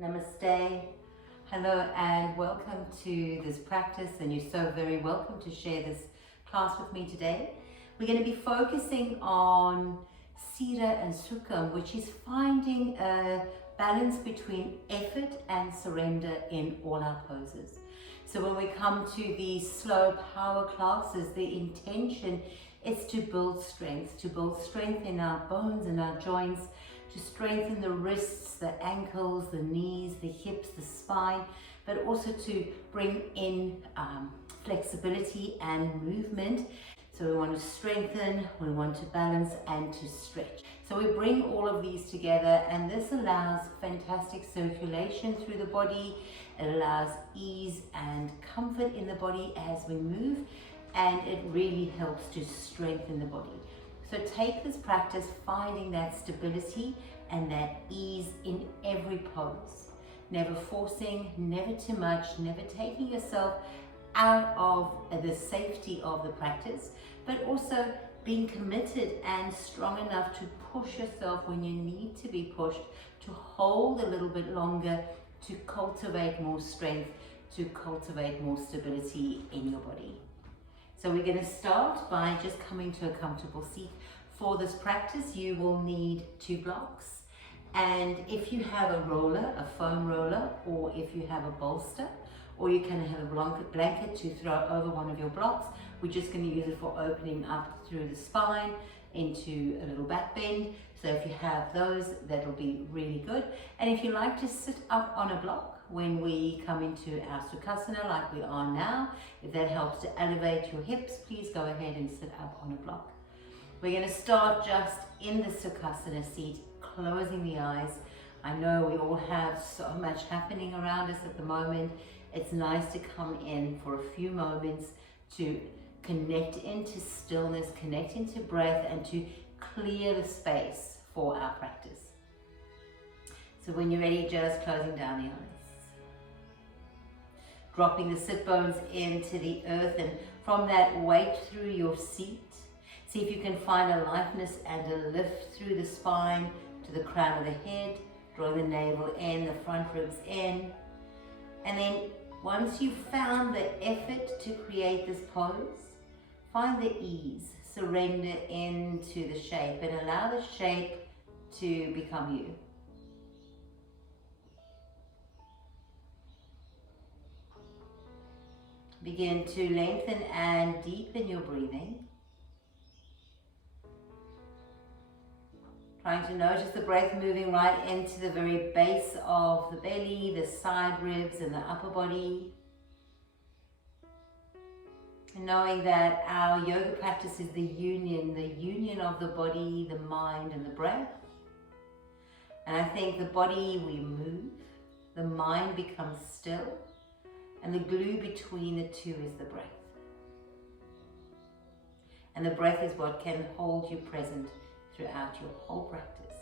Namaste. Hello and welcome to this practice, and you're so very welcome to share this class with me today. We're going to be focusing on Sthira-Sukham, which is finding a balance between effort and surrender in all our poses. So when we come to these slow power classes, the intention is to build strength in our bones and our joints, to strengthen the wrists, the ankles, the knees, the hips, the spine, but also to bring in flexibility and movement. So we want to strengthen, we want to balance and to stretch. So we bring all of these together, and this allows fantastic circulation through the body. It allows ease and comfort in the body as we move, and it really helps to strengthen the body. So take this practice, finding that stability and that ease in every pose. Never forcing, never too much, never taking yourself out of the safety of the practice, but also being committed and strong enough to push yourself when you need to be pushed, to hold a little bit longer, to cultivate more strength, to cultivate more stability in your body. So we're going to start by just coming to a comfortable seat. For this practice, you will need 2 blocks. And if you have a roller, a foam roller, or if you have a bolster, or you can have a blanket to throw over one of your blocks, we're just going to use it for opening up through the spine into a little back bend. So if you have those, that'll be really good. And if you like to sit up on a block when we come into our Sukhasana like we are now, if that helps to elevate your hips, please go ahead and sit up on a block. We're going to start just in the Sukhasana seat, closing the eyes. I know we all have so much happening around us at the moment. It's nice to come in for a few moments to connect into stillness, connect into breath, and to clear the space for our practice. So when you're ready, just closing down the eyes. Dropping the sit bones into the earth, and from that weight through your seat, see if you can find a lightness and a lift through the spine to the crown of the head. Draw the navel in, the front ribs in. And then once you've found the effort to create this pose, find the ease. Surrender into the shape and allow the shape to become you. Begin to lengthen and deepen your breathing. Trying to notice the breath moving right into the very base of the belly, the side ribs and the upper body. And knowing that our yoga practice is the union of the body, the mind and the breath. And I think the body, we move, the mind becomes still, and the glue between the two is the breath. And the breath is what can hold you present throughout your whole practice.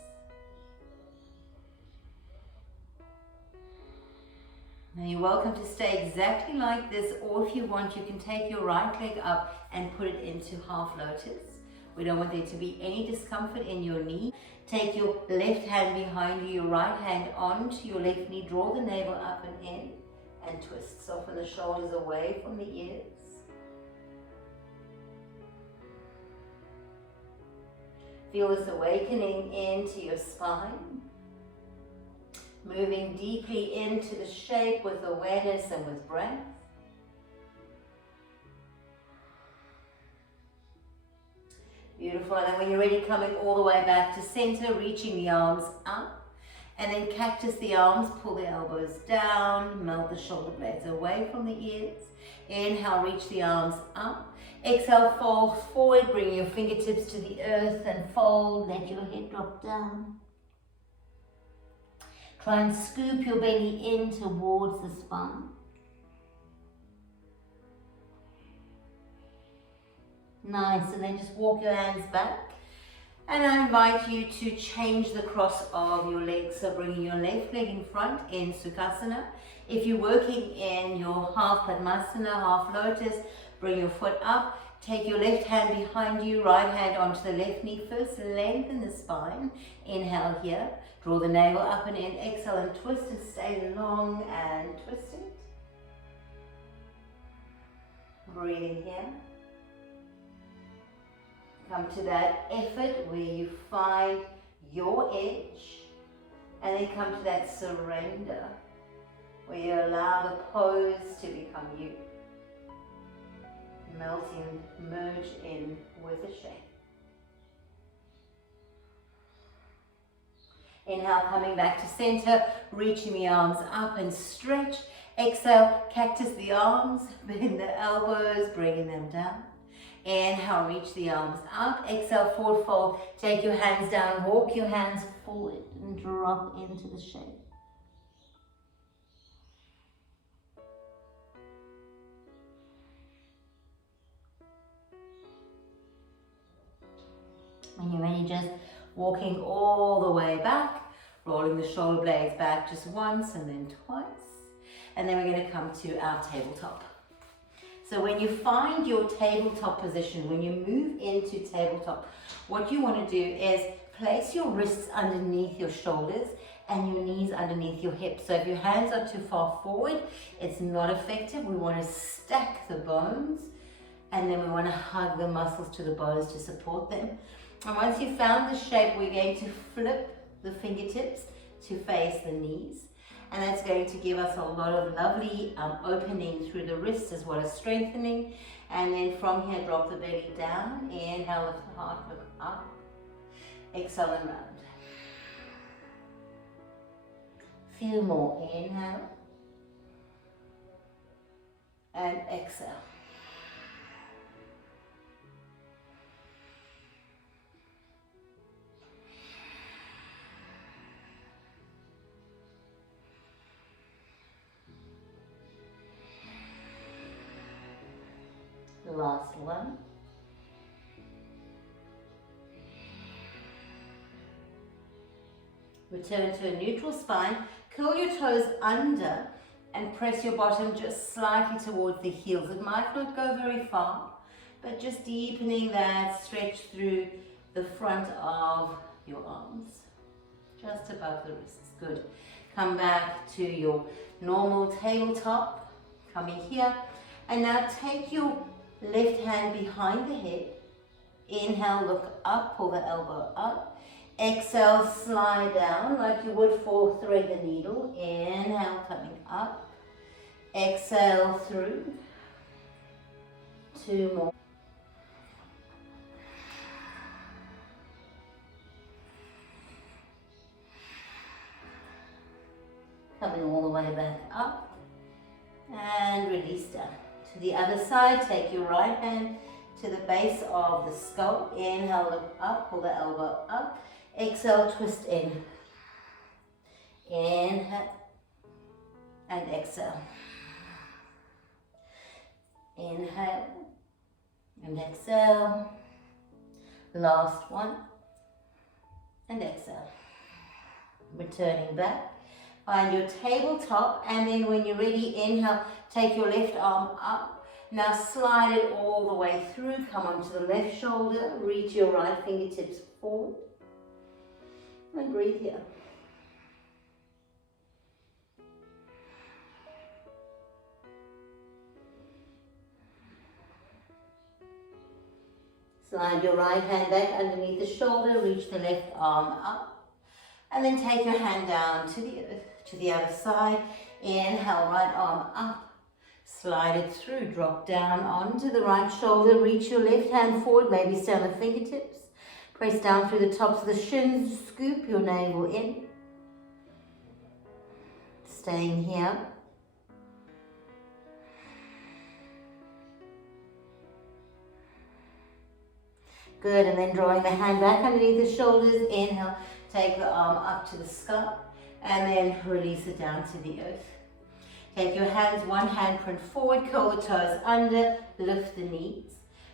Now you're welcome to stay exactly like this, or if you want, you can take your right leg up and put it into half lotus. We don't want there to be any discomfort in your knee. Take your left hand behind you, your right hand onto your left knee, draw the navel up and in, and twist. Soften the shoulders away from the ears. Feel this awakening into your spine. Moving deeply into the shape with awareness and with breath. Beautiful. And then when you're ready, coming all the way back to center, reaching the arms up. And then cactus the arms, pull the elbows down, melt the shoulder blades away from the ears. Inhale, reach the arms up. Exhale, fold forward, bring your fingertips to the earth and fold, let your head drop down. Try and scoop your belly in towards the spine. Nice, and then just walk your hands back. And I invite you to change the cross of your legs. So bringing your left leg in front in Sukhasana. If you're working in your half Padmasana, half lotus, bring your foot up. Take your left hand behind you, right hand onto the left knee first. Lengthen the spine. Inhale here. Draw the navel up and in. Exhale and twist and stay long and twisting. Breathe in here. Come to that effort where you find your edge. And then come to that surrender where you allow the pose to become you. Melting, merge in with the shape. Inhale, coming back to center, reaching the arms up and stretch. Exhale, cactus the arms, bend the elbows, bringing them down. Inhale, reach the arms up. Exhale, forward fold. Take your hands down, walk your hands forward and drop into the shape. When you're ready, just walking all the way back, rolling the shoulder blades back just once and then twice. And then we're going to come to our tabletop. So when you find your tabletop position, when you move into tabletop, what you want to do is place your wrists underneath your shoulders and your knees underneath your hips. So if your hands are too far forward, it's not effective. We want to stack the bones and then we want to hug the muscles to the bones to support them. And once you've found the shape, we're going to flip the fingertips to face the knees. And that's going to give us a lot of lovely opening through the wrists as well as strengthening. And then from here, drop the belly down. Inhale, lift the heart, look up. Exhale and round. Few more. Inhale. And exhale. The last one. Return to a neutral spine. Curl your toes under and press your bottom just slightly towards the heels. It might not go very far, but just deepening that stretch through the front of your arms. Just above the wrists. Good. Come back to your normal tabletop. Coming here. And now take your left hand behind the head. Inhale, look up, pull the elbow up. Exhale, slide down like you would for thread the needle. Inhale, coming up. Exhale through. Two more. Coming all the way back up. And release down. To the other side, take your right hand to the base of the skull. Inhale, look up, pull the elbow up. Exhale, twist in. Inhale and exhale. Inhale and exhale. Last one. And exhale. Returning back. Find your tabletop, and then when you're ready, inhale, take your left arm up. Now slide it all the way through. Come onto the left shoulder. Reach your right fingertips forward. And breathe here. Slide your right hand back underneath the shoulder. Reach the left arm up. And then take your hand down to the earth. To the other side. Inhale, right arm up. Slide it through. Drop down onto the right shoulder. Reach your left hand forward. Maybe stay on the fingertips. Press down through the tops of the shins. Scoop your navel in. Staying here. Good, and then drawing the hand back underneath the shoulders. Inhale, take the arm up to the scalp. And then release it down to the earth. Take your hands, one hand print forward, curl the toes under, lift the knees.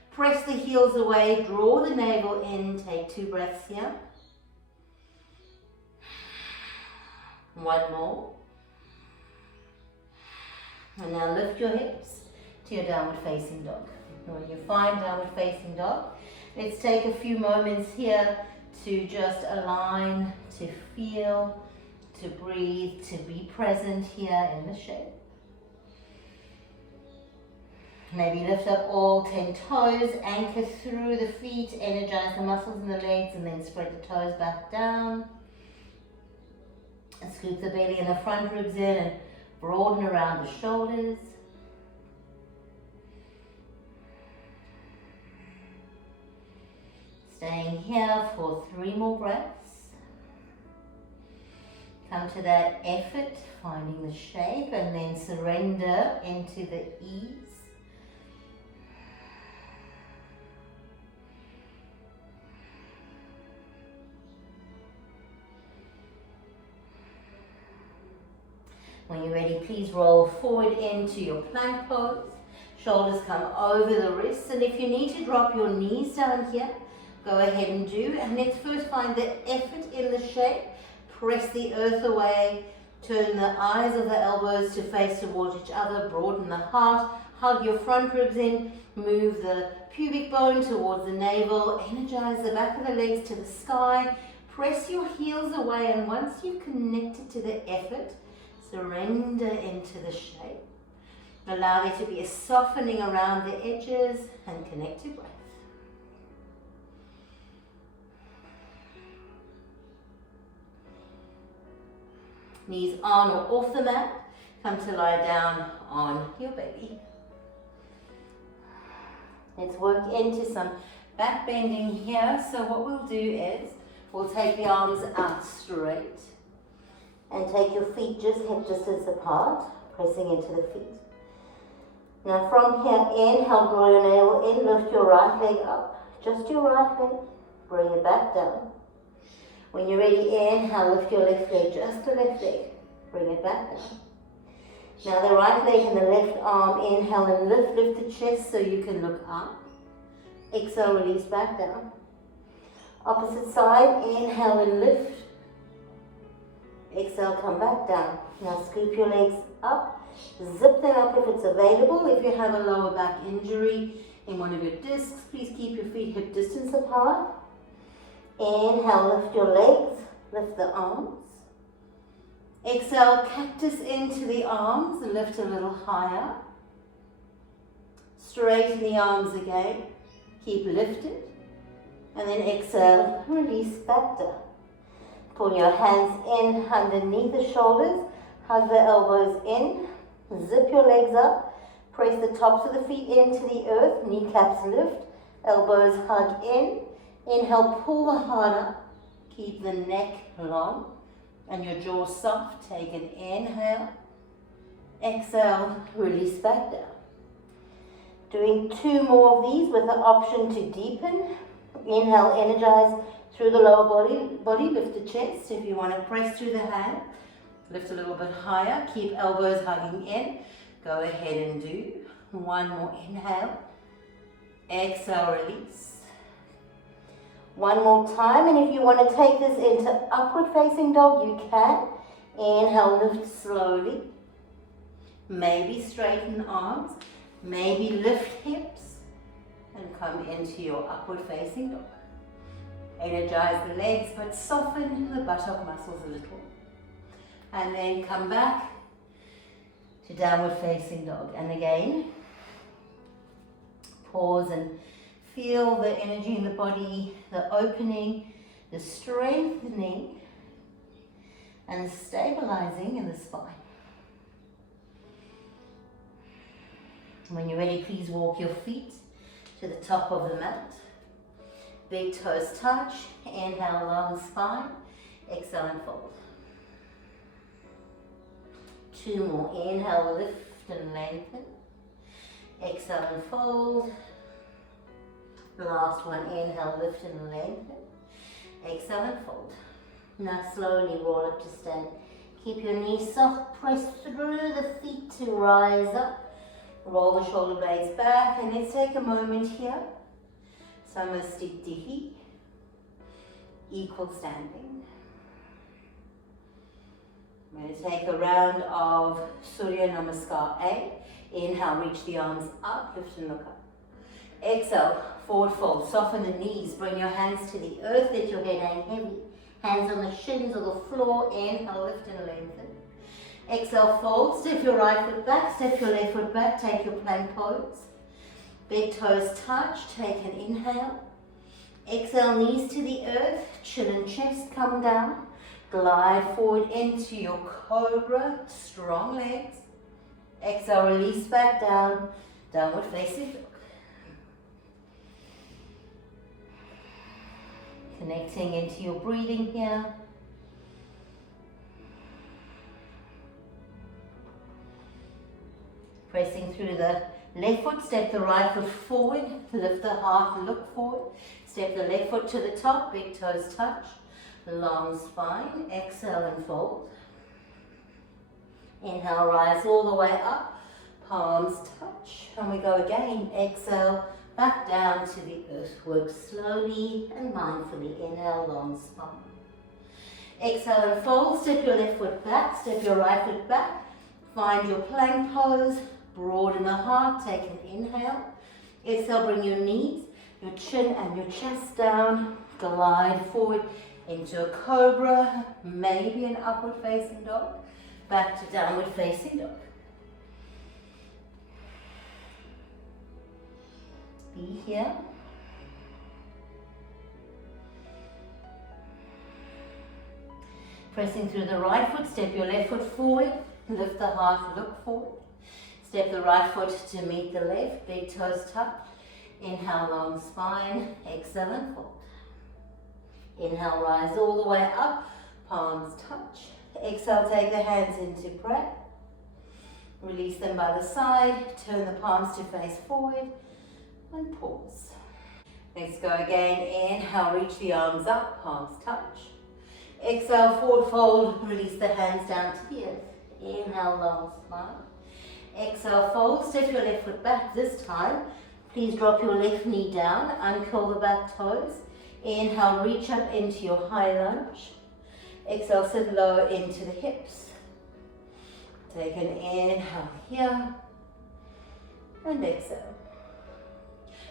Press the heels away, draw the navel in, take 2 breaths here. One more. And now lift your hips to your downward facing dog. When you find downward facing dog, let's take a few moments here to just align, to feel, to breathe, to be present here in the shape. Maybe lift up all 10 toes, anchor through the feet, energize the muscles in the legs, and then spread the toes back down. And scoop the belly and the front ribs in and broaden around the shoulders. Staying here for 3 more breaths. Come to that effort, finding the shape, and then surrender into the ease. When you're ready, please roll forward into your plank pose. Shoulders come over the wrists, and if you need to drop your knees down here, go ahead and do. And let's first find the effort in the shape. Press the earth away. Turn the eyes of the elbows to face towards each other. Broaden the heart. Hug your front ribs in. Move the pubic bone towards the navel. Energize the back of the legs to the sky. Press your heels away, and once you've connected to the effort, surrender into the shape. Allow there to be a softening around the edges and connect to breath. Knees on or off the mat. Come to lie down on your belly. Let's work into some back bending here. So what we'll do is we'll take the arms out straight and take your feet just hip distance apart, pressing into the feet. Now from here, inhale, draw your navel in, lift your right leg up, just your right leg, bring it back down. When you're ready, inhale, lift your left leg, just the left leg, bring it back down. Now the right leg and the left arm, inhale and lift the chest so you can look up. Exhale, release back down. Opposite side, inhale and lift. Exhale, come back down. Now scoop your legs up, zip them up if it's available. If you have a lower back injury in one of your discs, please keep your feet hip distance apart. Inhale, lift your legs, lift the arms. Exhale, cactus into the arms, lift a little higher. Straighten the arms again, keep lifted. And then exhale, release back down. Pull your hands in underneath the shoulders, hug the elbows in, zip your legs up, press the tops of the feet into the earth, kneecaps lift, elbows hug in. Inhale, pull the heart up, keep the neck long and your jaw soft. Take an inhale, exhale, release back down. Doing 2 more of these with the option to deepen. Inhale, energize through the lower body, lift the chest. If you want to press through the hand, lift a little bit higher, keep elbows hugging in. Go ahead and do 1 more inhale, exhale, release. 1 more time, and if you want to take this into upward facing dog, you can. Inhale, lift slowly. Maybe straighten arms, maybe lift hips, and come into your upward facing dog. Energize the legs, but soften the buttock muscles a little. And then come back to downward facing dog. And again, pause and feel the energy in the body, the opening, the strengthening, and the stabilizing in the spine. When you're ready, please walk your feet to the top of the mat. Big toes touch. Inhale, long spine. Exhale and fold. 2 more. Inhale, lift and lengthen. Exhale and fold. Last one. Inhale, lift and lengthen. Exhale and fold. Now slowly roll up to stand. Keep your knees soft. Press through the feet to rise up. Roll the shoulder blades back, and let's take a moment here. Samastitihi, equal standing. I'm going to take a round of Surya Namaskar A. Inhale, reach the arms up, lift and look up. Exhale, forward fold. Soften the knees. Bring your hands to the earth. Let your head hang heavy. Hands on the shins or the floor. Inhale, lift and lengthen. Exhale, fold. Step your right foot back. Step your left foot back. Take your plank pose. Big toes touch. Take an inhale. Exhale, knees to the earth. Chin and chest come down. Glide forward into your cobra. Strong legs. Exhale, release back down. Downward facing dog. Connecting into your breathing here. Pressing through the left foot, step the right foot forward, lift the heart, look forward. Step the left foot to the top, big toes touch, long spine, exhale and fold. Inhale, rise all the way up, palms touch, and we go again. Exhale, back down to the earth. Work slowly and mindfully. Inhale, long spine. Exhale and fold. Step your left foot back, step your right foot back. Find your plank pose. Broaden the heart. Take an inhale. Exhale, bring your knees, your chin and your chest down. Glide forward into a cobra, maybe an upward facing dog. Back to downward facing dog. Be here. Pressing through the right foot, step your left foot forward, lift the heart, look forward. Step the right foot to meet the left, big toes touch. Inhale, long spine, exhale and fold. Inhale, rise all the way up, palms touch. Exhale, take the hands into prayer. Release them by the side, turn the palms to face forward and pause. Let's go again. Inhale, reach the arms up, palms touch. Exhale, forward fold, release the hands down to the earth. Inhale, long spine. Exhale, fold, step your left foot back. This time, please drop your left knee down, uncurl the back toes. Inhale, reach up into your high lunge. Exhale, sit low into the hips. Take an inhale here and exhale.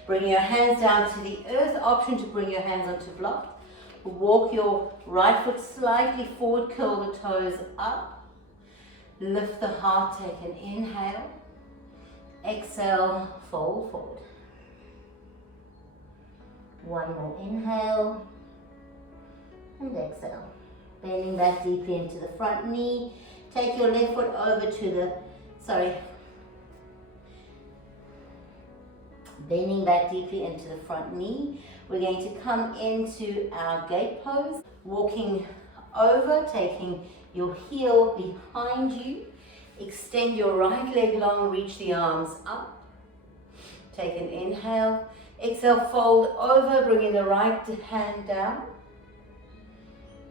Bring your hands down to the earth. Option to bring your hands onto block. Walk your right foot slightly forward, curl the toes up. Lift the heart, take an inhale. Exhale, fold forward. One more inhale and exhale. Bending back deeply into the front knee. Take your left foot over to the, bending back deeply into the front knee. We're going to come into our gate pose. Walking over, taking your heel behind you. Extend your right leg long, reach the arms up. Take an inhale. Exhale, fold over, bringing the right hand down.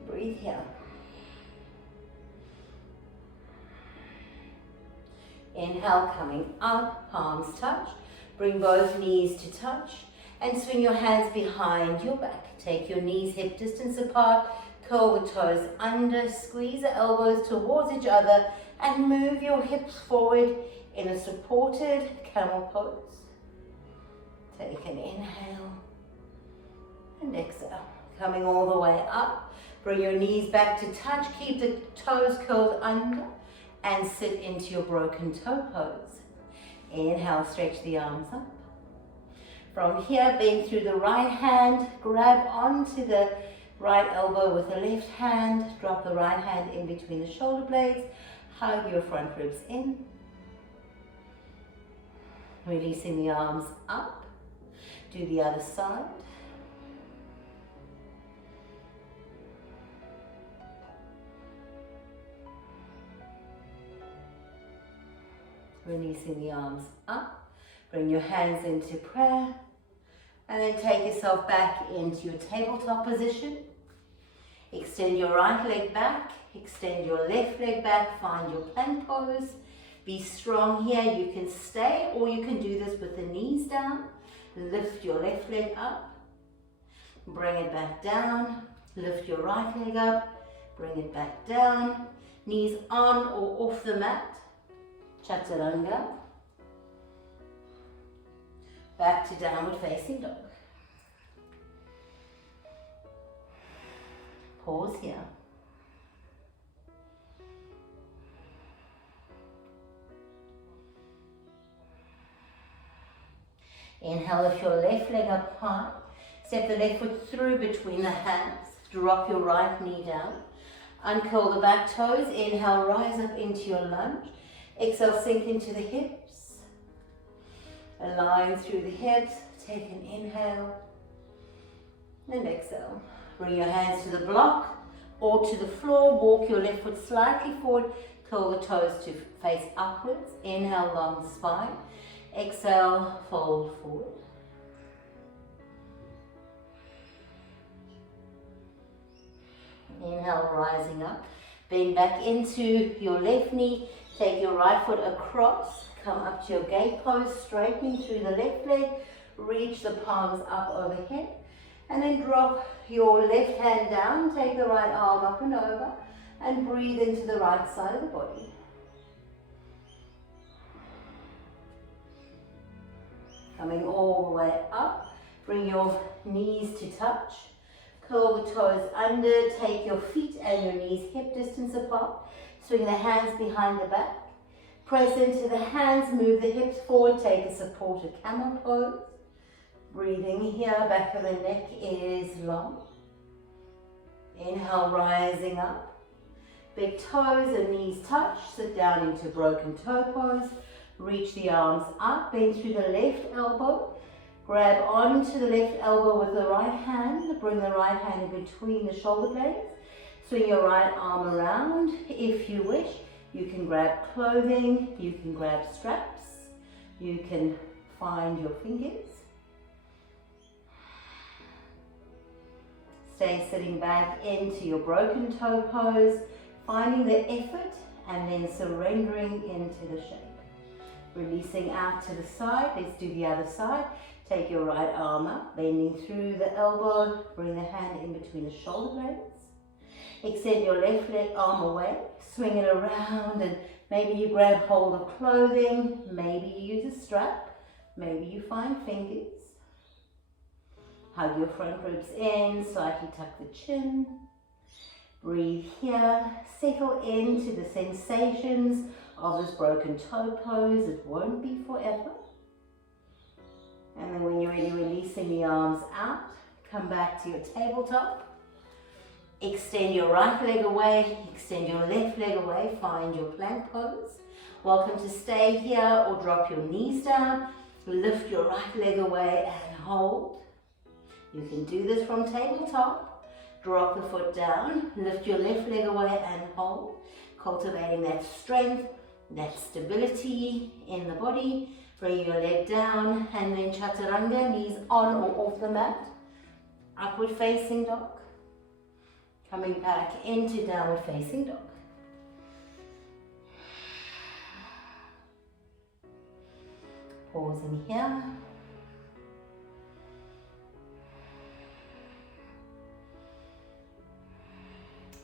Breathe here. Inhale, coming up, palms touch. Bring both knees to touch and swing your hands behind your back. Take your knees hip distance apart, curl the toes under, squeeze the elbows towards each other and move your hips forward in a supported camel pose. Take an inhale and exhale. Coming all the way up, bring your knees back to touch, keep the toes curled under and sit into your broken toe pose. Inhale, stretch the arms up. From here, bend through the right hand, grab onto the right elbow with the left hand, drop the right hand in between the shoulder blades, hug your front ribs in. Releasing the arms up, do the other side. Releasing the arms up, bring your hands into prayer, and then take yourself back into your tabletop position. Extend your right leg back, extend your left leg back, find your plank pose. Be strong here. You can stay or you can do this with the knees down. Lift your left leg up, bring it back down. Lift your right leg up, bring it back down. Knees on or off the mat. Chaturanga. Back to downward facing dog. Pause here. Inhale, lift your left leg up high. Step the left foot through between the hands. Drop your right knee down. Uncurl the back toes. Inhale, rise up into your lunge. Exhale, sink into the hips. Align through the hips. Take an inhale. And exhale. Bring your hands to the block or to the floor. Walk your left foot slightly forward. Curl the toes to face upwards. Inhale, long spine. Exhale, fold forward. Inhale, rising up. Bend back into your left knee. Take your right foot across. Come up to your gate pose, straightening through the left leg. Reach the palms up overhead. And then drop your left hand down. Take the right arm up and over. And breathe into the right side of the body. Coming all the way up, bring your knees to touch. Curl the toes under, take your feet and your knees hip distance apart. Swing the hands behind the back. Press into the hands, move the hips forward, take a supported camel pose. Breathing here, back of the neck is long. Inhale, rising up. Big toes and knees touch, sit down into broken toe pose. Reach the arms up, bend through the left elbow. Grab onto the left elbow with the right hand. Bring the right hand in between the shoulder blades. Swing your right arm around. If you wish, you can grab clothing, you can grab straps, you can find your fingers. Stay sitting back into your broken toe pose, finding the effort and then surrendering into the shape. Releasing out to the side. Let's do the other side. Take your right arm up, bending through the elbow. Bring the hand in between the shoulder blades. Extend your left leg arm away. Swing it around and maybe you grab hold of clothing. Maybe you use a strap. Maybe you find fingers. Hug your front ribs in. Slightly tuck the chin. Breathe here. Settle into the sensations of this broken toe pose. It won't be forever. And then when you're ready, releasing the arms out, come back to your tabletop. Extend your right leg away, extend your left leg away, find your plank pose. Welcome to stay here or drop your knees down. Lift your right leg away and hold. You can do this from tabletop. Drop the foot down, lift your left leg away and hold. Cultivating that strength, that stability in the body. Bring your leg down and then chaturanga, knees on or off the mat. Upward facing dog. Coming back into downward facing dog. Pausing here.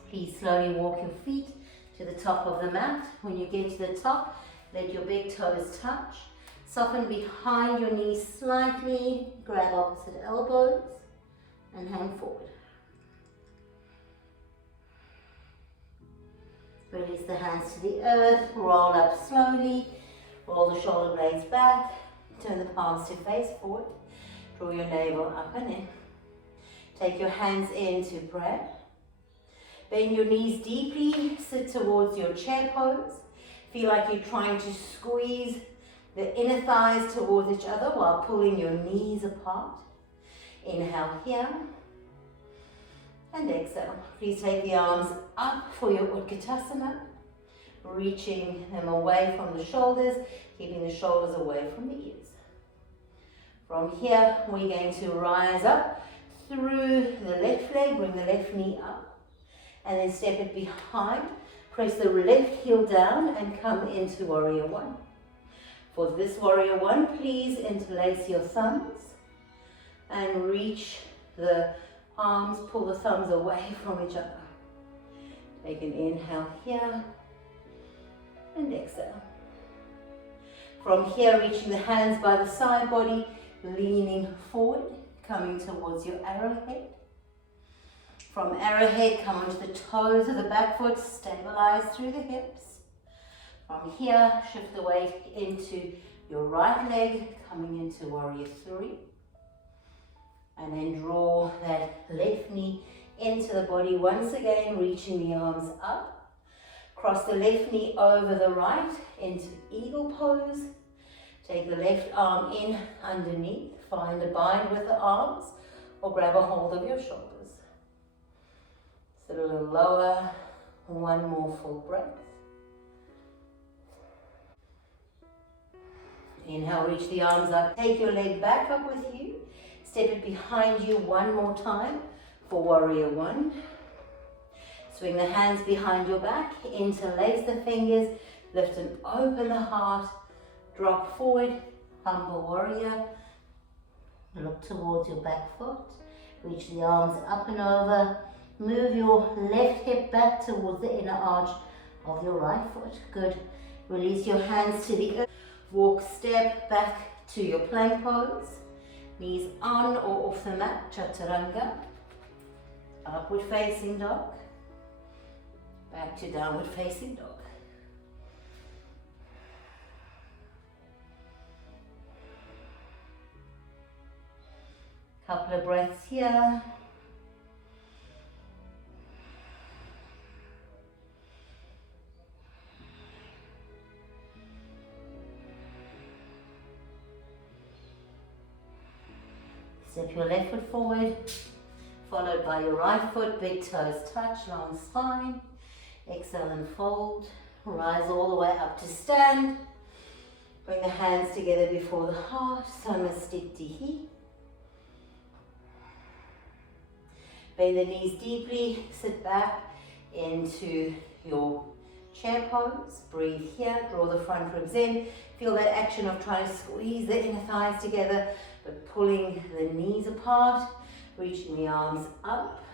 Please slowly walk your feet to the top of the mat. When you get to the top, let your big toes touch. Soften behind your knees slightly. Grab opposite elbows and hang forward. Release the hands to the earth. Roll up slowly. Roll the shoulder blades back. Turn the palms to face forward. Draw your navel up and in. Take your hands into prayer. Bend your knees deeply. Sit towards your chair pose. Feel like you're trying to squeeze the inner thighs towards each other while pulling your knees apart. Inhale here. And exhale. Please take the arms up for your Utkatasana. Reaching them away from the shoulders, keeping the shoulders away from the ears. From here, we're going to rise up through the left leg, bring the left knee up, and then step it behind. Press the left heel down and come into Warrior One. For this Warrior One, please interlace your thumbs and reach the arms, pull the thumbs away from each other. Take an inhale here and exhale. From here, reaching the hands by the side body, leaning forward, coming towards your arrowhead. From arrowhead, come onto the toes of the back foot, stabilize through the hips. From here, shift the weight into your right leg, coming into warrior three. And then draw that left knee into the body once again, reaching the arms up. Cross the left knee over the right into eagle pose. Take the left arm in underneath. Find a bind with the arms or grab a hold of your shoulders. Sit a little lower. One more full breath. Inhale, reach the arms up. Take your leg back up with you. Step it behind you one more time for warrior one. Swing the hands behind your back. Interlace the fingers. Lift and open the heart. Drop forward. Humble warrior. Look towards your back foot. Reach the arms up and over. Move your left hip back towards the inner arch of your right foot. Good. Release your hands to the earth. Walk step back to your plank pose. Knees on or off the mat, chaturanga. Upward facing dog. Back to downward facing dog. Couple of breaths here. Step your left foot forward, followed by your right foot, big toes touch, long spine. Exhale and fold. Rise all the way up to stand. Bring the hands together before the heart, Samastitihi. Bend the knees deeply, sit back into your chair pose. Breathe here, draw the front ribs in. Feel that action of trying to squeeze the inner thighs together, but pulling the knees apart, reaching the arms up.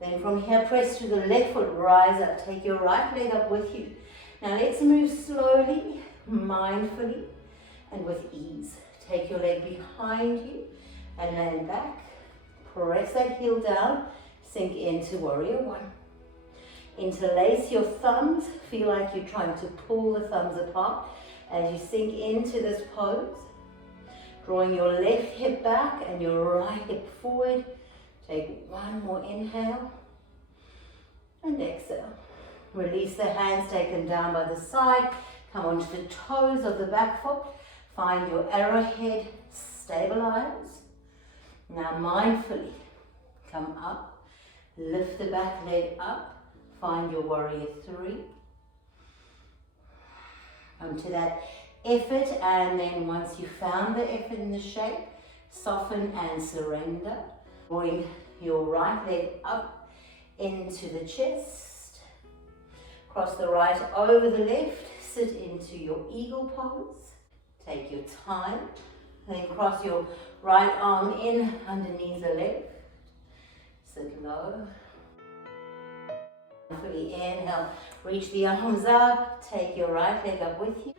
Then from here, press through the left foot, rise up, take your right leg up with you. Now let's move slowly, mindfully, and with ease. Take your leg behind you and land back. Press that heel down, sink into warrior one. Interlace your thumbs, feel like you're trying to pull the thumbs apart as you sink into this pose. Drawing your left hip back and your right hip forward. Take one more inhale and exhale. Release the hands, take them down by the side. Come onto the toes of the back foot. Find your arrowhead, stabilize. Now mindfully come up, lift the back leg up, find your warrior three. Come to that effort, and then once you've found the effort in the shape, soften and surrender. Drawing your right leg up into the chest. Cross the right over the left, sit into your eagle pose. Take your time. Then cross your right arm in underneath the left. Sit low. Fully inhale, reach the arms up. Take your right leg up with you.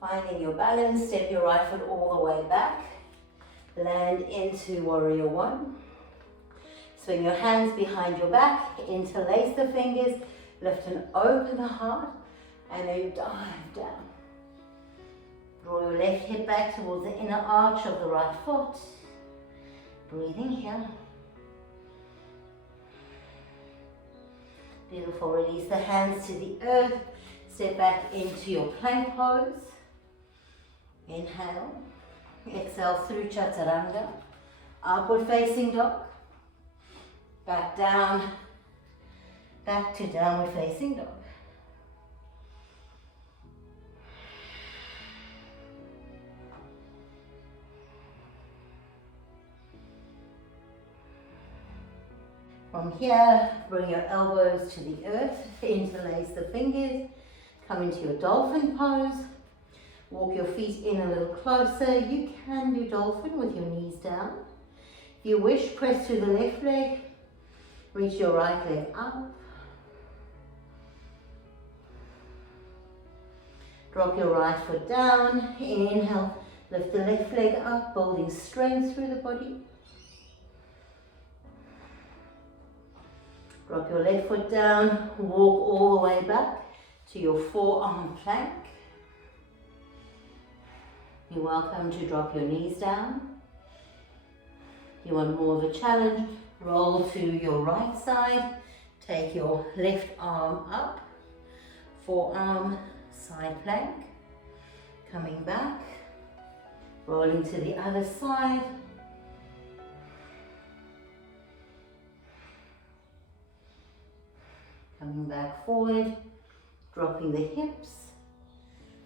Finding your balance, step your right foot all the way back. Land into warrior one. Swing your hands behind your back. Interlace the fingers. Lift and open the heart. And then dive down. Draw your left hip back towards the inner arch of the right foot. Breathing here. Beautiful. Release the hands to the earth. Step back into your plank pose. Inhale. Exhale through chaturanga. Upward facing dog. Back down. Back to downward facing dog. From here, bring your elbows to the earth, interlace the fingers, come into your dolphin pose. Walk your feet in a little closer. You can do dolphin with your knees down. If you wish, press through the left leg, reach your right leg up. Drop your right foot down, inhale, Lift the left leg up, building strength through the body. Drop your left foot down, walk all the way back to your forearm plank. You're welcome to drop your knees down. If you want more of a challenge, roll to your right side. Take your left arm up, forearm side plank. Coming back, rolling to the other side. Coming back forward, dropping the hips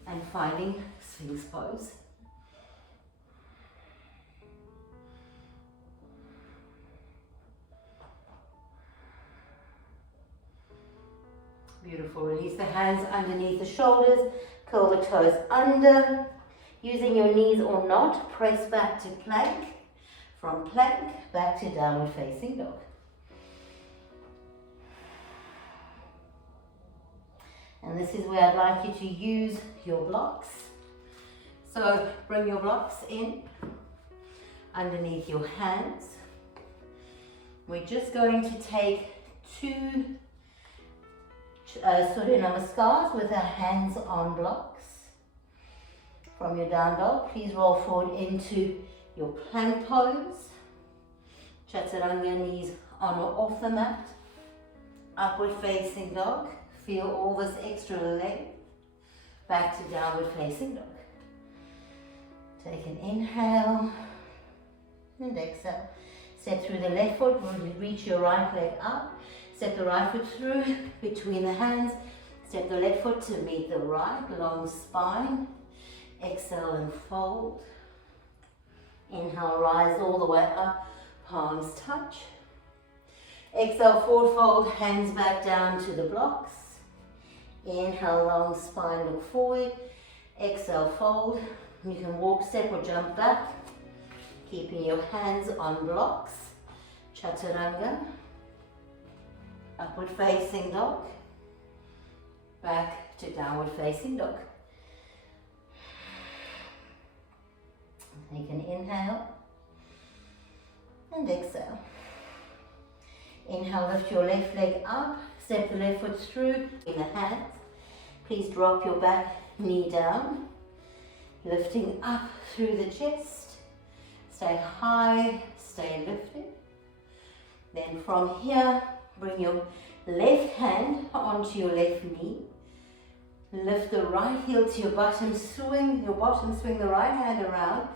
and finding Sphinx pose. Beautiful. Release the hands underneath the shoulders, curl the toes under. Using your knees or not, press back to plank. From plank, back to downward facing dog. And this is where I'd like you to use your blocks. So bring your blocks in underneath your hands. We're just going to take 2 Surya Namaskars with our hands on blocks. From your down dog, please roll forward into your plank pose. Chaturanga, knees on or off the mat. Upward facing dog. Feel all this extra length. Back to downward facing dog. Take an inhale and exhale. Step through the left foot, reach your right leg up. Step the right foot through between the hands. Step the left foot to meet the right, long spine. Exhale and fold. Inhale, rise all the way up, palms touch. Exhale, forward fold, hands back down to the blocks. Inhale, long spine, look forward. Exhale, fold. You can walk, step or jump back, keeping your hands on blocks. Chaturanga. Upward facing dog. Back to downward facing dog. Take an inhale and exhale. Inhale, lift your left leg up, step the left foot through in the hands. Please drop your back knee down, lifting up through the chest. Stay high, stay lifted. Then from here, bring your left hand onto your left knee. Lift the right heel to your bottom, swing the right hand around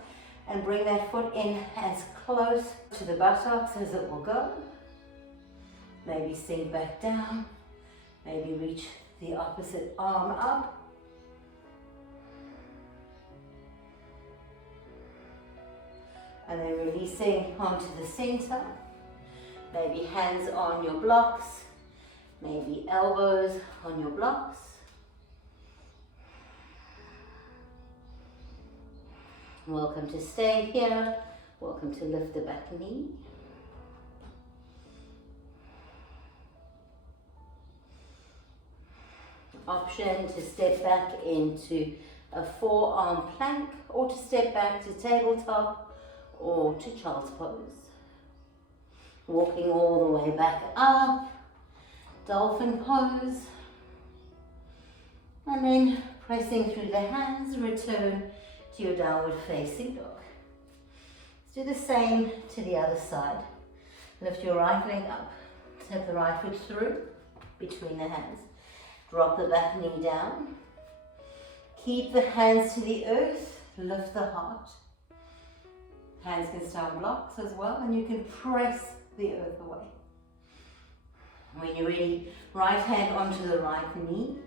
and bring that foot in as close to the buttocks as it will go. Maybe sink back down, maybe reach the opposite arm up. And then releasing onto the center. Maybe hands on your blocks, maybe elbows on your blocks. Welcome to stay here. Welcome to lift the back knee. Option to step back into a forearm plank or to step back to tabletop or to child's pose. Walking all the way back up, dolphin pose. And then pressing through the hands, return to your downward facing dog. Let's do the same to the other side. Lift your right leg up, step the right foot through between the hands. Drop the back knee down. Keep the hands to the earth, lift the heart. Hands can stay on blocks as well, and you can press the earth away. When you're ready, right hand onto the right knee.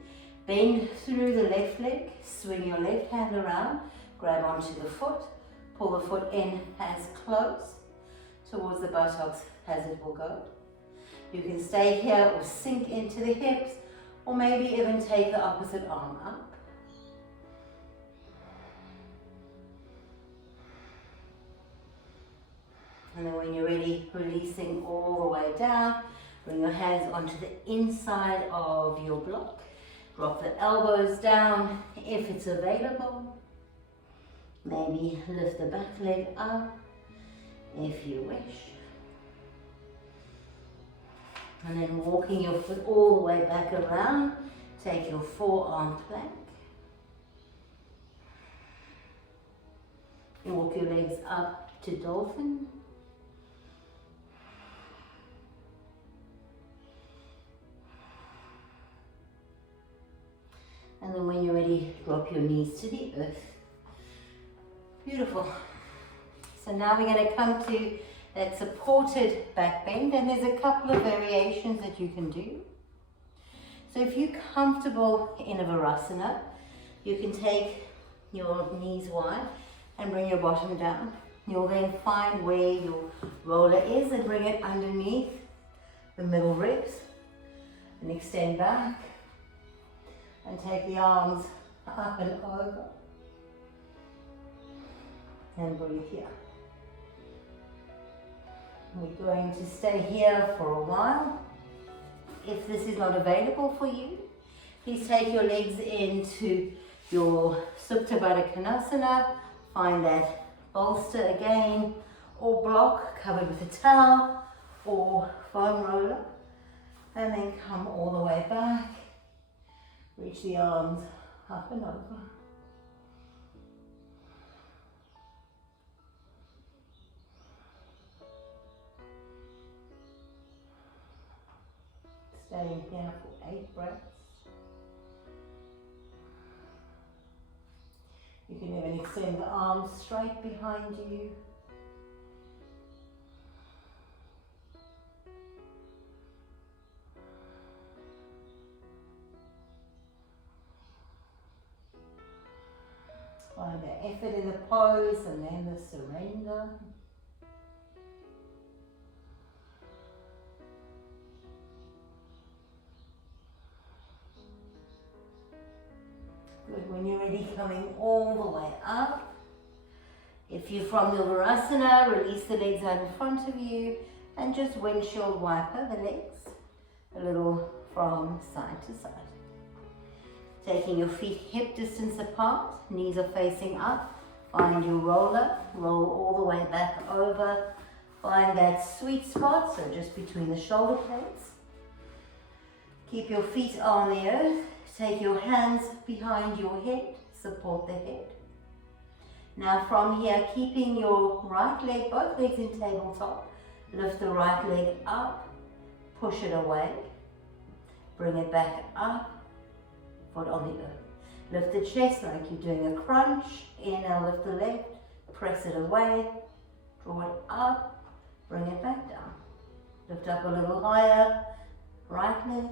Bend through the left leg, swing your left hand around, grab onto the foot, pull the foot in as close towards the buttocks as it will go. You can stay here or sink into the hips, or maybe even take the opposite arm up. And then when you're ready, releasing all the way down, bring your hands onto the inside of your block. Drop the elbows down if it's available. Maybe lift the back leg up if you wish. And then walking your foot all the way back around, take your forearm plank. You walk your legs up to dolphin. And then when you're ready, drop your knees to the earth. Beautiful. So now we're going to come to that supported back bend, and there's a couple of variations that you can do. So if you're comfortable in a Sthira-Sukham, you can take your knees wide and bring your bottom down. You'll then find where your roller is and bring it underneath the middle ribs and extend back and take the arms up and over and breathe here. We're going to stay here for a while. If this is not available for you, please take your legs into your Supta Baddha Konasana. Find that bolster again, or block covered with a towel or foam roller, and then come all the way back. Reach the arms up and over. Staying here for 8 breaths. You can even extend the arms straight behind you. Find the effort in the pose and then the surrender. Good. When you're ready, coming all the way up. If you're from your Sthira-Sukham, release the legs out in front of you and just windshield wiper the legs a little from side to side. Taking your feet hip distance apart, knees are facing up. Find your roller, roll all the way back over. Find that sweet spot, so just between the shoulder blades. Keep your feet on the earth. Take your hands behind your head, support the head. Now from here, keeping your right leg, both legs in tabletop, lift the right leg up, push it away, bring it back up, foot on the earth. Lift the chest like you're doing a crunch, inhale, lift the left, press it away, draw it up, bring it back down. Lift up a little higher, right leg,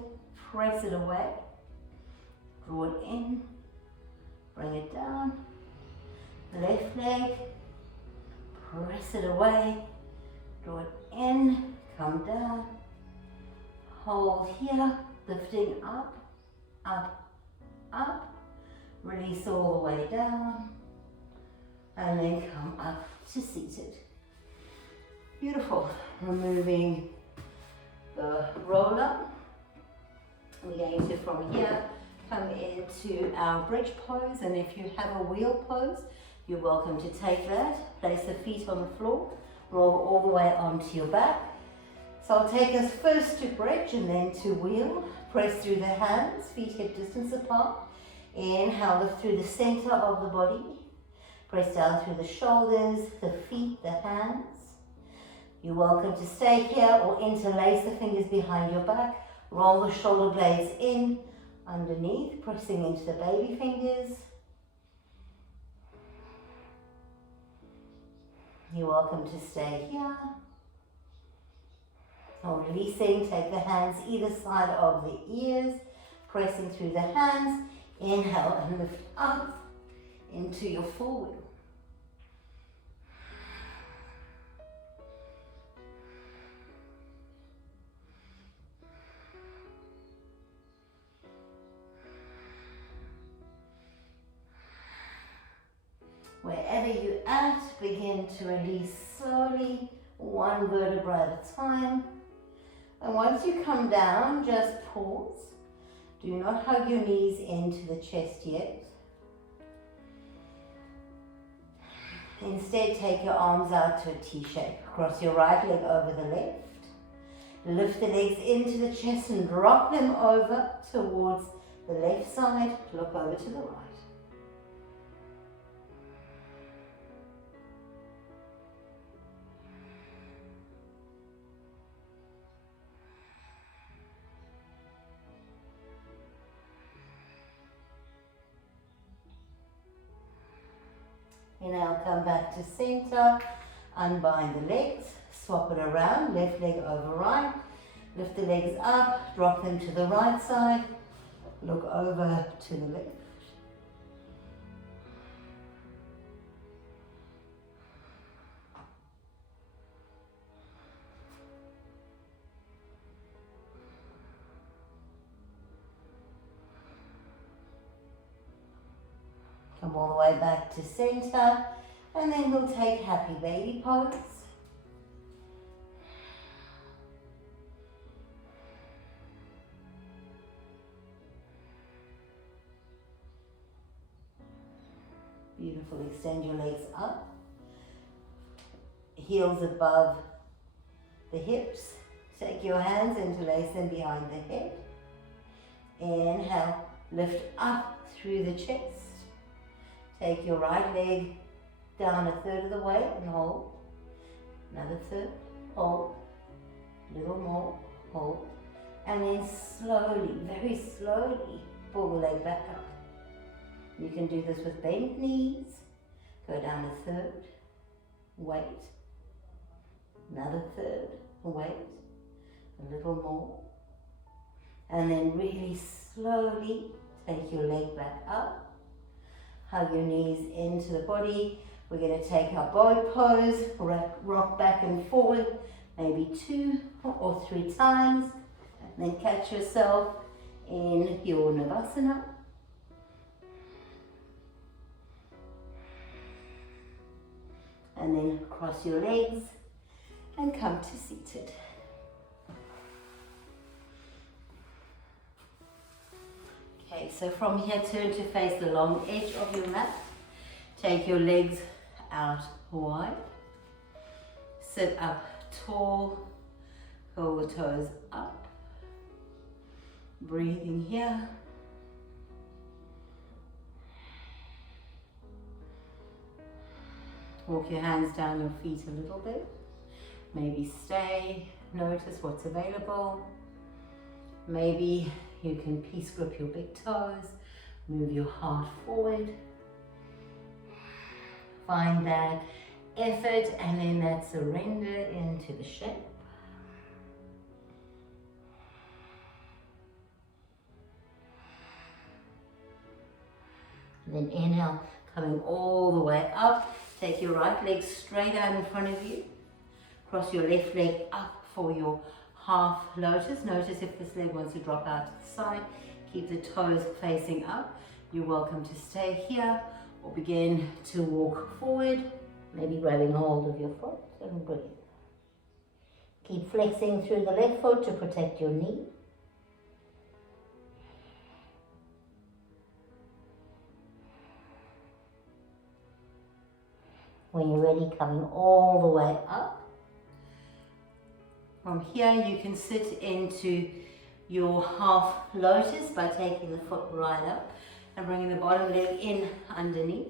press it away, draw it in, bring it down, left leg, press it away, draw it in, come down, hold here, lifting up, up, up, release all the way down, and then come up to seated. Beautiful. Removing the roller. We're going to, from here, come into our bridge pose, and if you have a wheel pose, you're welcome to take that. Place the feet on the floor, roll all the way onto your back. So I'll take us first to bridge and then to wheel. Press through the hands, feet hip distance apart. Inhale, lift through the center of the body. Press down through the shoulders, the feet, the hands. You're welcome to stay here or interlace the fingers behind your back. Roll the shoulder blades in, underneath, pressing into the baby fingers. You're welcome to stay here. Or releasing, take the hands either side of the ears, pressing through the hands. Inhale and lift up into your full wheel. Wherever you're at, begin to release slowly, one vertebra at a time. And once you come down, just pause. Do not hug your knees into the chest yet. Instead, take your arms out to a T shape. Cross your right leg over the left. Lift the legs into the chest and drop them over towards the left side. Look over to the right. Inhale, come back to center, unbind the legs, swap it around, left leg over right, lift the legs up, drop them to the right side, look over to the left. Come all the way back to center, and then we'll take happy baby pose. Beautiful, extend your legs up, heels above the hips. Take your hands, interlace them behind the head. Inhale, lift up through the chest. Take your right leg down a third of the way and hold. Another third, hold. A little more, hold. And then slowly, very slowly, pull the leg back up. You can do this with bent knees. Go down a third, wait. Another third, wait. A little more. And then really slowly take your leg back up. Hug your knees into the body. We're going to take our bow pose, rock back and forward, maybe 2 or 3 times. And then catch yourself in your Shavasana. And then cross your legs and come to seated. Okay, so from here, turn to face the long edge of your mat. Take your legs out wide. Sit up tall. Curl the toes up. Breathing here. Walk your hands down your feet a little bit. Maybe stay. Notice what's available. Maybe you can peace grip your big toes, move your heart forward. Find that effort and then that surrender into the shape. And then inhale, coming all the way up. Take your right leg straight out in front of you. Cross your left leg up for your half lotus. Notice if this leg wants to drop out to the side. Keep the toes facing up. You're welcome to stay here or begin to walk forward, maybe grabbing hold of your foot and breathe. Keep flexing through the left foot to protect your knee. When you're ready, coming all the way up. From here, you can sit into your half lotus by taking the foot right up and bringing the bottom leg in underneath.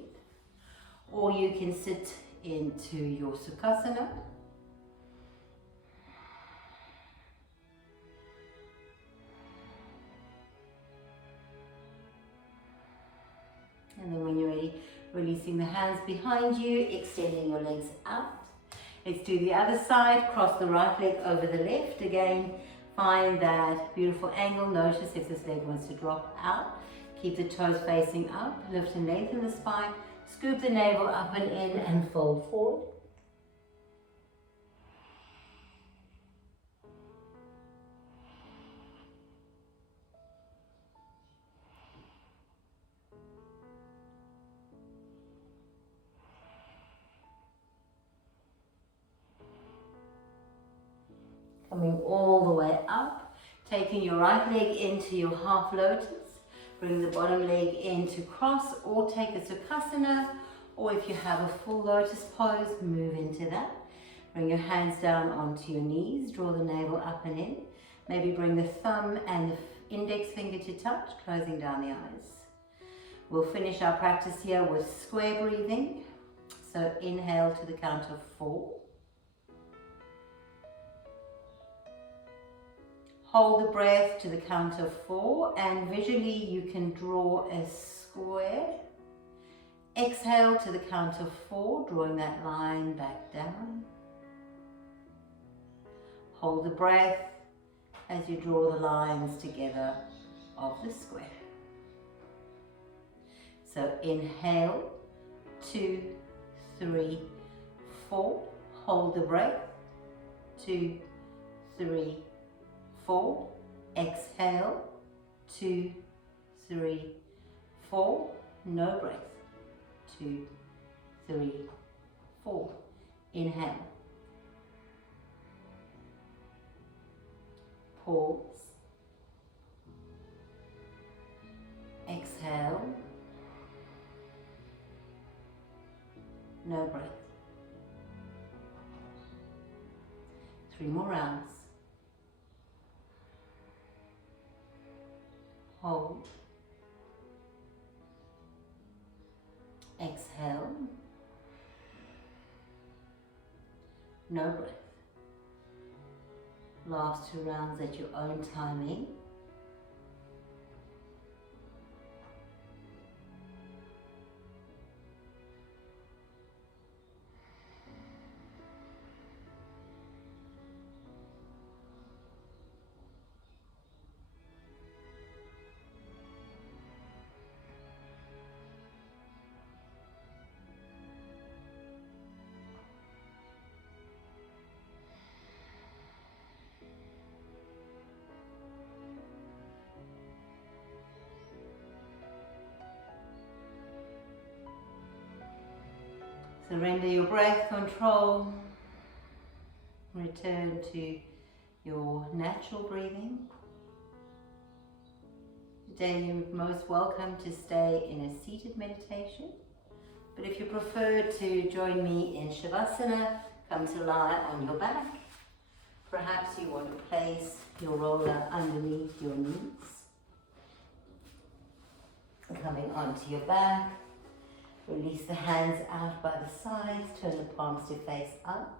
Or you can sit into your Sukhasana. And then when you're ready, releasing the hands behind you, extending your legs out. Let's do the other side. Cross the right leg over the left. Again, find that beautiful angle. Notice if this leg wants to drop out. Keep the toes facing up. Lift and lengthen the spine. Scoop the navel up and in and fold forward. Coming all the way up, taking your right leg into your half lotus, bring the bottom leg into cross or take a Sukhasana, Or if you have a full lotus pose, move into that. Bring your hands down onto your knees, draw the navel up and in. Maybe bring the thumb and the index finger to touch, closing down the eyes. We'll finish our practice here with square breathing. So inhale to the count of 4. Hold the breath to the count of 4, and visually you can draw a square. Exhale to the count of 4, drawing that line back down. Hold the breath as you draw the lines together of the square. So inhale, 2, 3, 4. Hold the breath, 2, 3, 4. Exhale, 2, 3, 4. No breath. 2, 3, 4. Inhale. Pause. Exhale. No breath. 3 more rounds. Hold. Exhale. No breath. Last 2 rounds at your own timing. Surrender your breath control. Return to your natural breathing. Today you're most welcome to stay in a seated meditation. But if you prefer to join me in Shavasana, come to lie on your back. Perhaps you want to place your roller underneath your knees. Coming onto your back. Release the hands out by the sides, turn the palms to face up.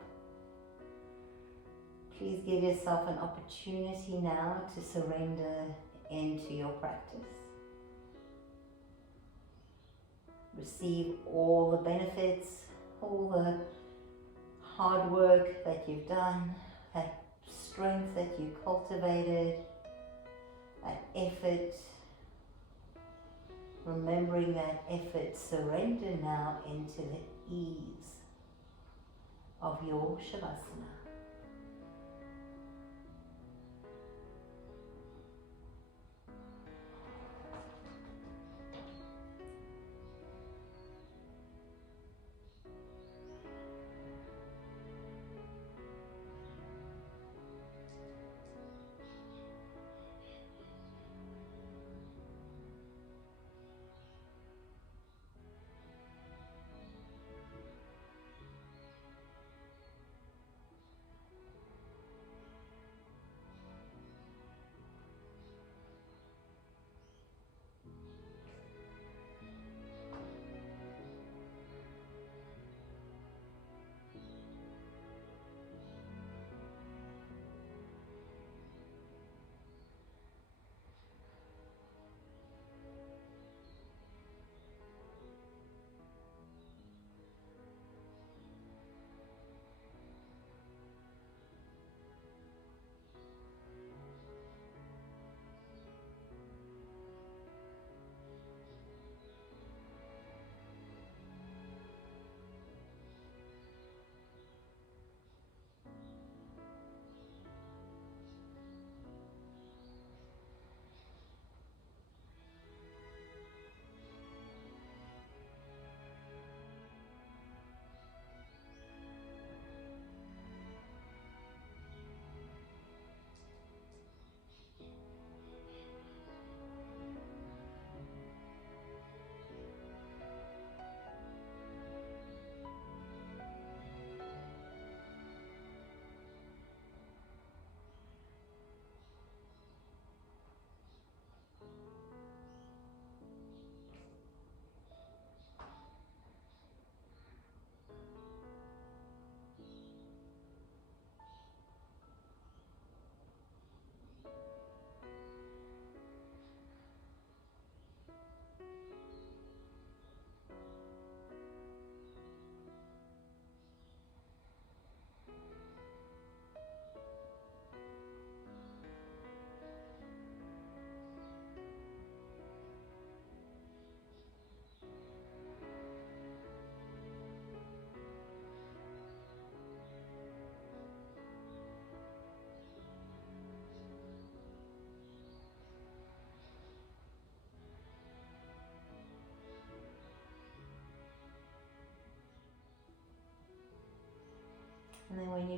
Please give yourself an opportunity now to surrender into your practice. Receive all the benefits, all the hard work that you've done, that strength that you cultivated, that effort. Remembering that effort, surrender now into the ease of your Shavasana.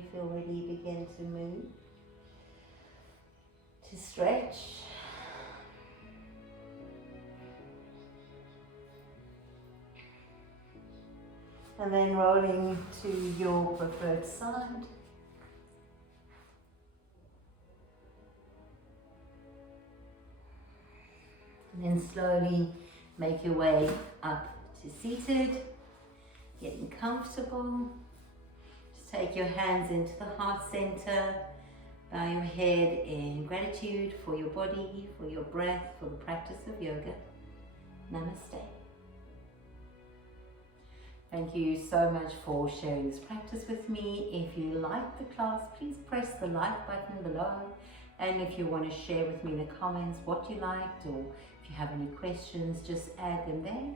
you feel ready, begin to move, to stretch. And then rolling to your preferred side. And then slowly make your way up to seated, getting comfortable. Just take your hands into the heart center, bow your head in gratitude for your body, for your breath, for the practice of yoga. Namaste. Thank you so much for sharing this practice with me. If you like the class, please press the like button below. And if you want to share with me in the comments what you liked, or if you have any questions, just add them there.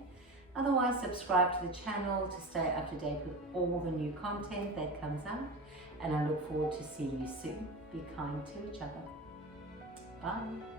Otherwise, subscribe to the channel to stay up to date with all the new content that comes out. And I look forward to seeing you soon. Be kind to each other. Bye.